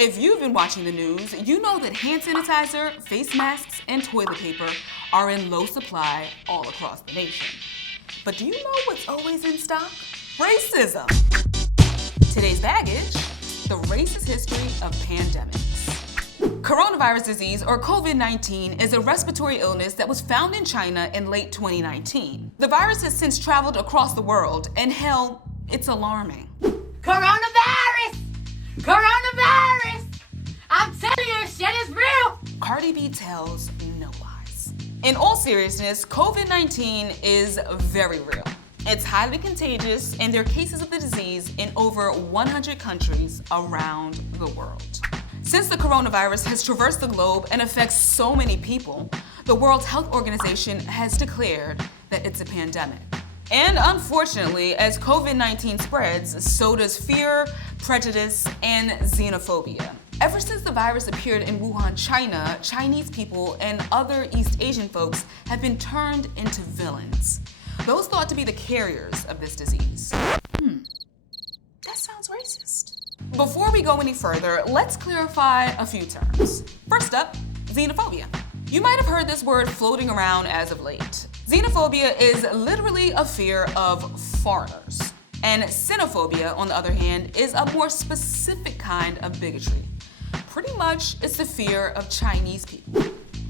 If you've been watching the news, you know that hand sanitizer, face masks, and toilet paper are in low supply all across the nation. But do you know what's always in stock? Racism. Today's baggage, the racist history of pandemics. Coronavirus disease, or COVID-19, is a respiratory illness that was found in China in late 2019. The virus has since traveled across the world, and hell, it's alarming. Coronavirus! Coronavirus! I'm telling you, shit is real! Cardi B tells no lies. In all seriousness, COVID-19 is very real. It's highly contagious, and there are cases of the disease in over 100 countries around the world. Since the coronavirus has traversed the globe and affects so many people, the World Health Organization has declared that it's a pandemic. And unfortunately, as COVID-19 spreads, so does fear, prejudice, and xenophobia. Ever since the virus appeared in Wuhan, China, Chinese people and other East Asian folks have been turned into villains, those thought to be the carriers of this disease. That sounds racist. Before we go any further, let's clarify a few terms. First up, xenophobia. You might have heard this word floating around as of late. Xenophobia is literally a fear of foreigners. And sinophobia, on the other hand, is a more specific kind of bigotry. Pretty much, it's the fear of Chinese people.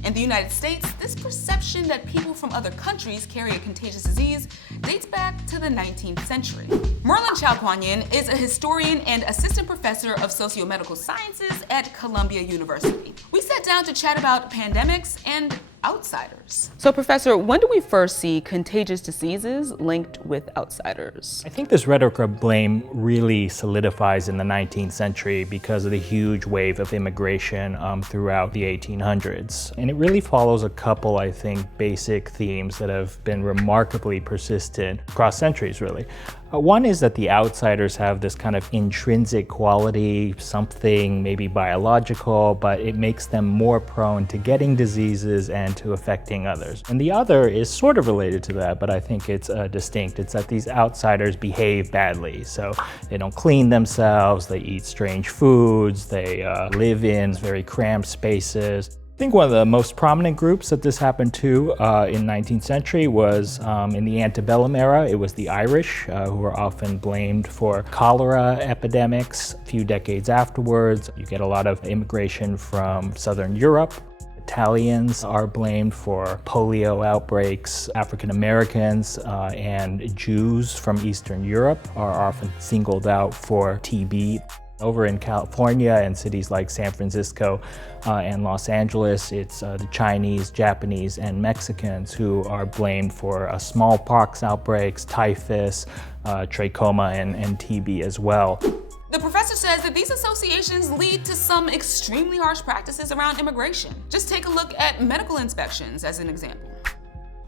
In the United States, this perception that people from other countries carry a contagious disease dates back to the 19th century. Merlin Chowkwanyun is a historian and assistant professor of socio-medical sciences at Columbia University. We sat down to chat about pandemics and outsiders. So, Professor, when do we first see contagious diseases linked with outsiders? I think this rhetoric of blame really solidifies in the 19th century because of the huge wave of immigration throughout the 1800s. And it really follows a couple, I think, basic themes that have been remarkably persistent across centuries, really. One is that the outsiders have this kind of intrinsic quality, something maybe biological, but it makes them more prone to getting diseases and to affecting others. And the other is sort of related to that, but I think it's distinct. It's that these outsiders behave badly. So they don't clean themselves, they eat strange foods, they live in very cramped spaces. I think one of the most prominent groups that this happened to in 19th century was in the antebellum era. It was the Irish, who were often blamed for cholera epidemics. A few decades afterwards, you get a lot of immigration from Southern Europe. Italians are blamed for polio outbreaks. African Americans and Jews from Eastern Europe are often singled out for TB. Over in California and cities like San Francisco and Los Angeles, it's the Chinese, Japanese, and Mexicans who are blamed for smallpox outbreaks, typhus, trachoma, and TB as well. The professor says that these associations lead to some extremely harsh practices around immigration. Just take a look at medical inspections as an example.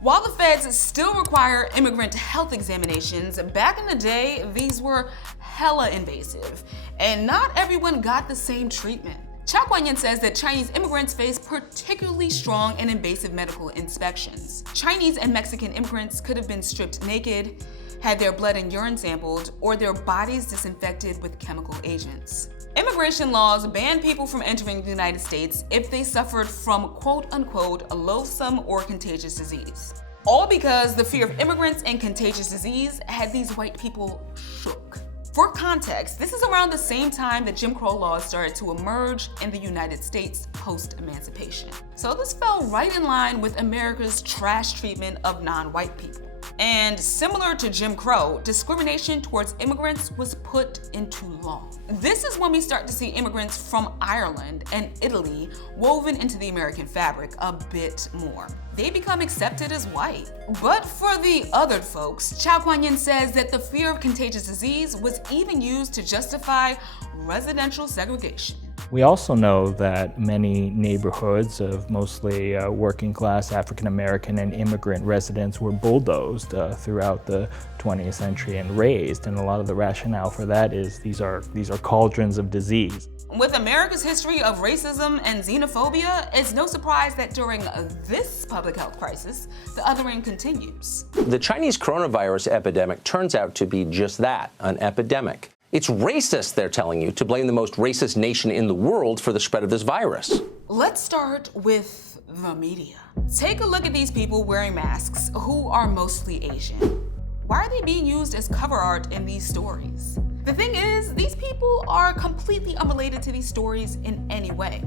While the feds still require immigrant health examinations, back in the day, these were hella invasive, and not everyone got the same treatment. Chowkwanyun says that Chinese immigrants face particularly strong and invasive medical inspections. Chinese and Mexican immigrants could have been stripped naked, had their blood and urine sampled, or their bodies disinfected with chemical agents. Immigration laws ban people from entering the United States if they suffered from quote-unquote a loathsome or contagious disease. All because the fear of immigrants and contagious disease had these white people shook. For context, this is around the same time that Jim Crow laws started to emerge in the United States post-emancipation. So this fell right in line with America's trash treatment of non-white people. And similar to Jim Crow, discrimination towards immigrants was put into law. This is when we start to see immigrants from Ireland and Italy woven into the American fabric a bit more. They become accepted as white. But for the othered folks, Chowkwanyun says that the fear of contagious disease was even used to justify residential segregation. We also know that many neighborhoods of mostly working class African American and immigrant residents were bulldozed throughout the 20th century and razed, and a lot of the rationale for that is these are cauldrons of disease. With America's history of racism and xenophobia, it's no surprise that during this public health crisis, the othering continues. The Chinese coronavirus epidemic turns out to be just that, an epidemic. It's racist, they're telling you, to blame the most racist nation in the world for the spread of this virus. Let's start with the media. Take a look at these people wearing masks who are mostly Asian. Why are they being used as cover art in these stories? The thing is, these people are completely unrelated to these stories in any way.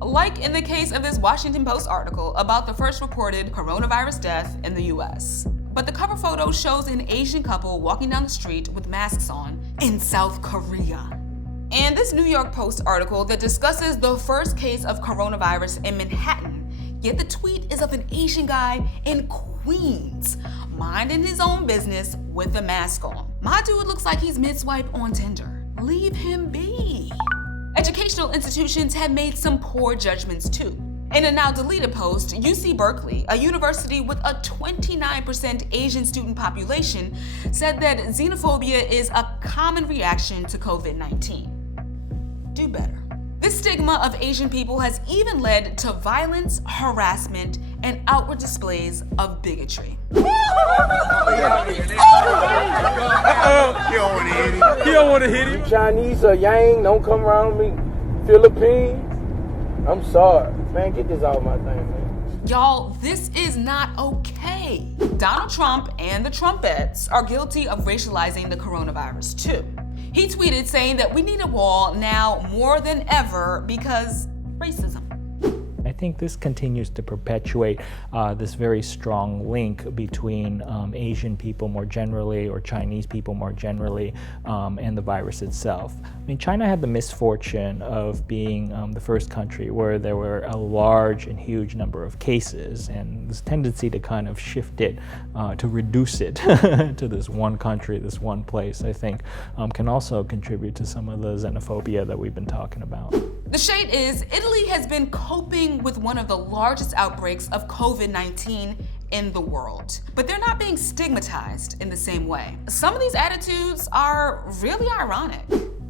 Like in the case of this Washington Post article about the first reported coronavirus death in the US. But the cover photo shows an Asian couple walking down the street with masks on in South Korea. And this New York Post article that discusses the first case of coronavirus in Manhattan, yet the tweet is of an Asian guy in Queens, minding his own business with a mask on. My dude looks like he's mid-swipe on Tinder. Leave him be. Educational institutions have made some poor judgments too. In a now deleted post, UC Berkeley, a university with a 29% Asian student population, said that xenophobia is a common reaction to COVID-19. Do better. This stigma of Asian people has even led to violence, harassment, and outward displays of bigotry. He don't want to hit him. Chinese or Yang, don't come around me. Philippines, I'm sorry. Man, get this out of my thing, man. Y'all, this is not okay. Donald Trump and the Trumpettes are guilty of racializing the coronavirus too. He tweeted saying that we need a wall now more than ever because racism. I think this continues to perpetuate this very strong link between Asian people more generally, or Chinese people more generally, and the virus itself. I mean, China had the misfortune of being the first country where there were a large and huge number of cases, and this tendency to kind of shift it, to reduce it to this one country, this one place, I think can also contribute to some of the xenophobia that we've been talking about. The shade is Italy has been coping with one of the largest outbreaks of COVID-19 in the world, but they're not being stigmatized in the same way. Some of these attitudes are really ironic.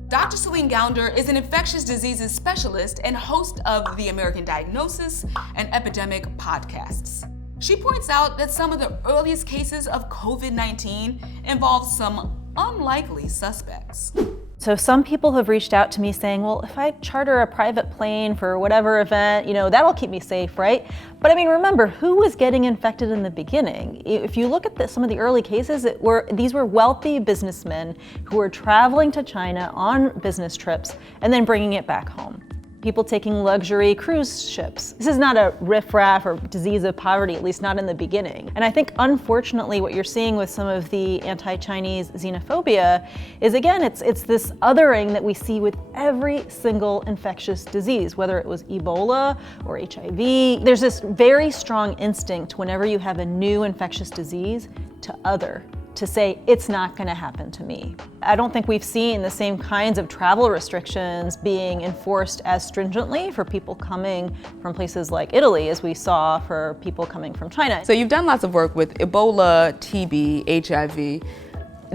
Dr. Celine Gounder is an infectious diseases specialist and host of the American Diagnosis and Epidemic podcasts. She points out that some of the earliest cases of COVID-19 involve some unlikely suspects. So some people have reached out to me saying, well, if I charter a private plane for whatever event, that'll keep me safe, right? But I mean, remember, who was getting infected in the beginning? If you look at some of the early cases, these were wealthy businessmen who were traveling to China on business trips and then bringing it back home. People taking luxury cruise ships. This is not a riffraff or disease of poverty, at least not in the beginning. And I think, unfortunately, what you're seeing with some of the anti-Chinese xenophobia is, again, it's this othering that we see with every single infectious disease, whether it was Ebola or HIV. There's this very strong instinct whenever you have a new infectious disease to other, to say, it's not gonna happen to me. I don't think we've seen the same kinds of travel restrictions being enforced as stringently for people coming from places like Italy as we saw for people coming from China. So you've done lots of work with Ebola, TB, HIV.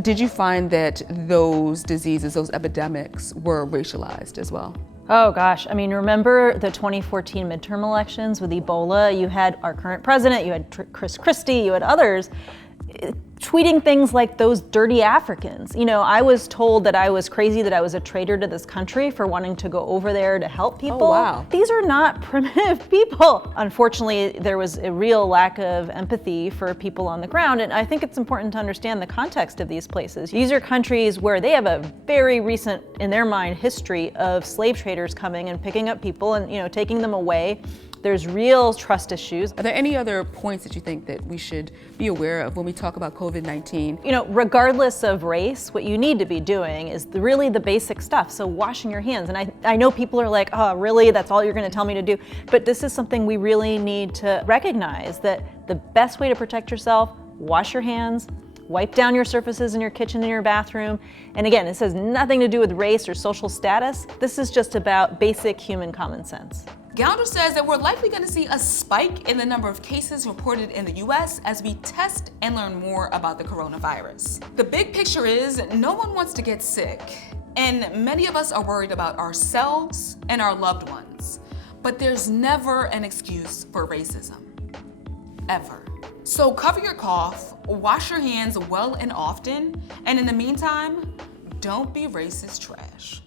Did you find that those diseases, those epidemics, were racialized as well? Oh gosh, I mean, remember the 2014 midterm elections with Ebola? You had our current president, you had Chris Christie, you had others tweeting things like those dirty Africans. I was told that I was crazy, that I was a traitor to this country for wanting to go over there to help people. Oh, wow. These are not primitive people. Unfortunately, there was a real lack of empathy for people on the ground, and I think it's important to understand the context of these places. These are countries where they have a very recent, in their mind, history of slave traders coming and picking up people and taking them away. There's real trust issues. Are there any other points that you think that we should be aware of when we talk about COVID-19? Regardless of race, what you need to be doing is really the basic stuff. So washing your hands. And I know people are like, oh, really? That's all you're going to tell me to do? But this is something we really need to recognize, that the best way to protect yourself, wash your hands, wipe down your surfaces in your kitchen and your bathroom. And again, this has nothing to do with race or social status. This is just about basic human common sense. Gounder says that we're likely going to see a spike in the number of cases reported in the US as we test and learn more about the coronavirus. The big picture is no one wants to get sick, and many of us are worried about ourselves and our loved ones. But there's never an excuse for racism. Ever. So cover your cough, wash your hands well and often, and in the meantime, Don't be racist trash.